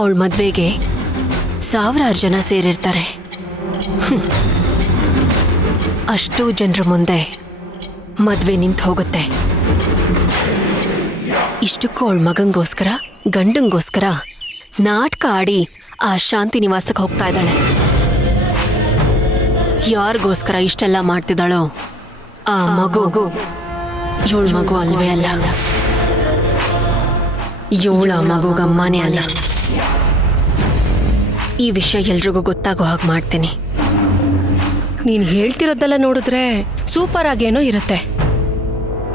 ಅವಳ ಮದ್ವೆಗೆ ಸಾವಿರಾರು ಜನ ಸೇರಿರ್ತಾರೆ. ಅಷ್ಟು ಜನರ ಮುಂದೆ ಮದ್ವೆ ನಿಂತು ಹೋಗುತ್ತೆ. ಇಷ್ಟಕ್ಕೂ ಅವಳ ಮಗಂಗೋಸ್ಕರ ಗಂಡಂಗೋಸ್ಕರ ನಾಟಕ ಆಡಿ ಆ ಶಾಂತಿ ನಿವಾಸಕ್ಕೆ ಹೋಗ್ತಾ ಇದ್ದಾಳೆ. ಯಾರಿಗೋಸ್ಕರ ಇಷ್ಟೆಲ್ಲ ಮಾಡ್ತಿದ್ದಾಳೋ ಆ ಮಗು ಇವಳ ಮಗು ಅಲ್ವೇ ಅಲ್ಲ, ಇವಳ ಮಗುಗಮ್ಮನೇ ಅಲ್ಲ. ಈ ವಿಷಯ ಎಲ್ರಿಗೂ ಗೊತ್ತಾಗೋ ಹಾಗೆ ಮಾಡ್ತೀನಿ. ನೀನು ಹೇಳ್ತಿರೋದೆಲ್ಲ ನೋಡಿದ್ರೆ ಸೂಪರ್ ಆಗೇನೋ ಇರುತ್ತೆ,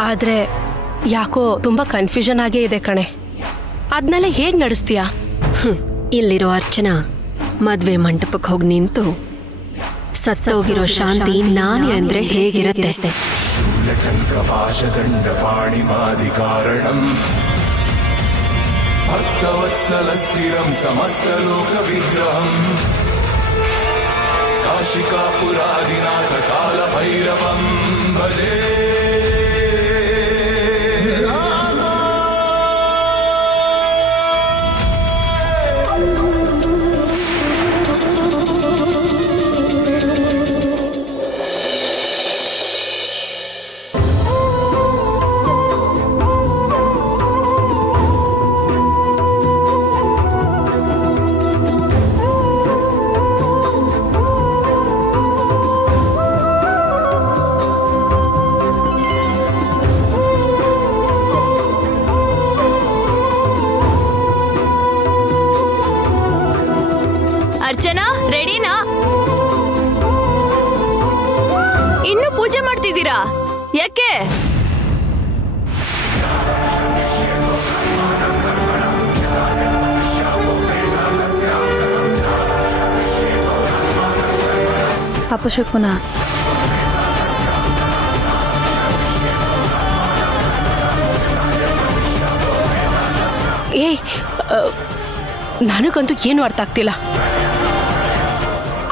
ಆದ್ರೆ ಯಾಕೋ ತುಂಬಾ ಕನ್ಫ್ಯೂಷನ್ ಆಗೇ ಇದೆ ಕಣೆ. ಅದನ್ನೆಲ್ಲ ಹೇಗೆ ನಡೆಸ್ತೀಯಾ? ಇಲ್ಲಿರೋ ಅರ್ಚನಾ ಮದ್ವೆ ಮಂಟಪಕ್ಕೆ ಹೋಗಿ ನಿಂತು ಸತ್ತೋಗಿರೋ ಶಾಂತಿ ನಾನೇ ಅಂದ್ರೆ ಹೇಗಿರುತ್ತೆ? ಭಕ್ತವತ್ಸಲಸ್ಥಿರಂ ಸಮಸ್ತಲೋಕ ವಿಗ್ರಹಂ ಕಾಶಿಕಾಪುರಾದಿನಾಥ ಕಾಲಭೈರವಂ ಭಜೆ. ಅರ್ಚನಾ, ರೆಡಿನಾ? ಇನ್ನು ಪೂಜೆ ಮಾಡ್ತಿದ್ದೀರಾ? ಯಾಕೆ? ಅಪಶಕುನ. ಏಯ್, ನನಗಂತೂ ಏನು ಅರ್ಥ ಆಗ್ತಿಲ್ಲ.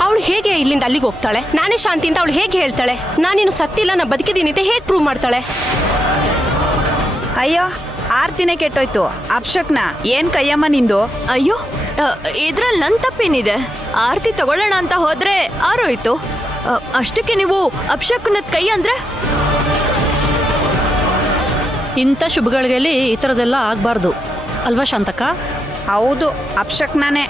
ಅವಳು ಹೇಗೆ ಇಲ್ಲಿಂದ ಅಲ್ಲಿಗೆ ಹೋಗ್ತಾಳೆ? ನಾನೇ ಶಾಂತಿ ಅಂತ ಅವಳು ಹೇಗೆ ಹೇಳ್ತಾಳೆ? ನಾನೇನು ಸತ್ತಿಲ್ಲ, ನಾ ಬದುಕಿದ್ದೀನಿ ಅಂತ ಹೇಗೆ ಪ್ರೂವ್ ಮಾಡ್ತಾಳೆ? ಅಯ್ಯೋ, ಆರ್ತಿನೇ ಕೆಟ್ಟೋಯ್ತು. ಅಪಶಕ್ನ ಏನ್ ಕೈಯಮ್ಮ ನಿಂದು? ಅಯ್ಯೋ, ಇದ್ರಲ್ಲಿ ನನ್ ತಪ್ಪೇನಿದೆ? ಆರತಿ ತಗೊಳ್ಳೋಣ ಅಂತ ಹೋದ್ರೆ ಆರೋಯ್ತು. ಅಷ್ಟಕ್ಕೆ ನೀವು ಅಪಶಕುನದ ಕೈ ಅಂದ್ರೆ? ಇಂಥ ಶುಭಗಳಿಗೆಲ್ಲಿ ಈ ಥರದ್ದೆಲ್ಲ ಆಗಬಾರ್ದು ಅಲ್ವಾ ಶಾಂತಕ್ಕ? ಹೌದು, ಅಪಶಕ್ನಾನೇ.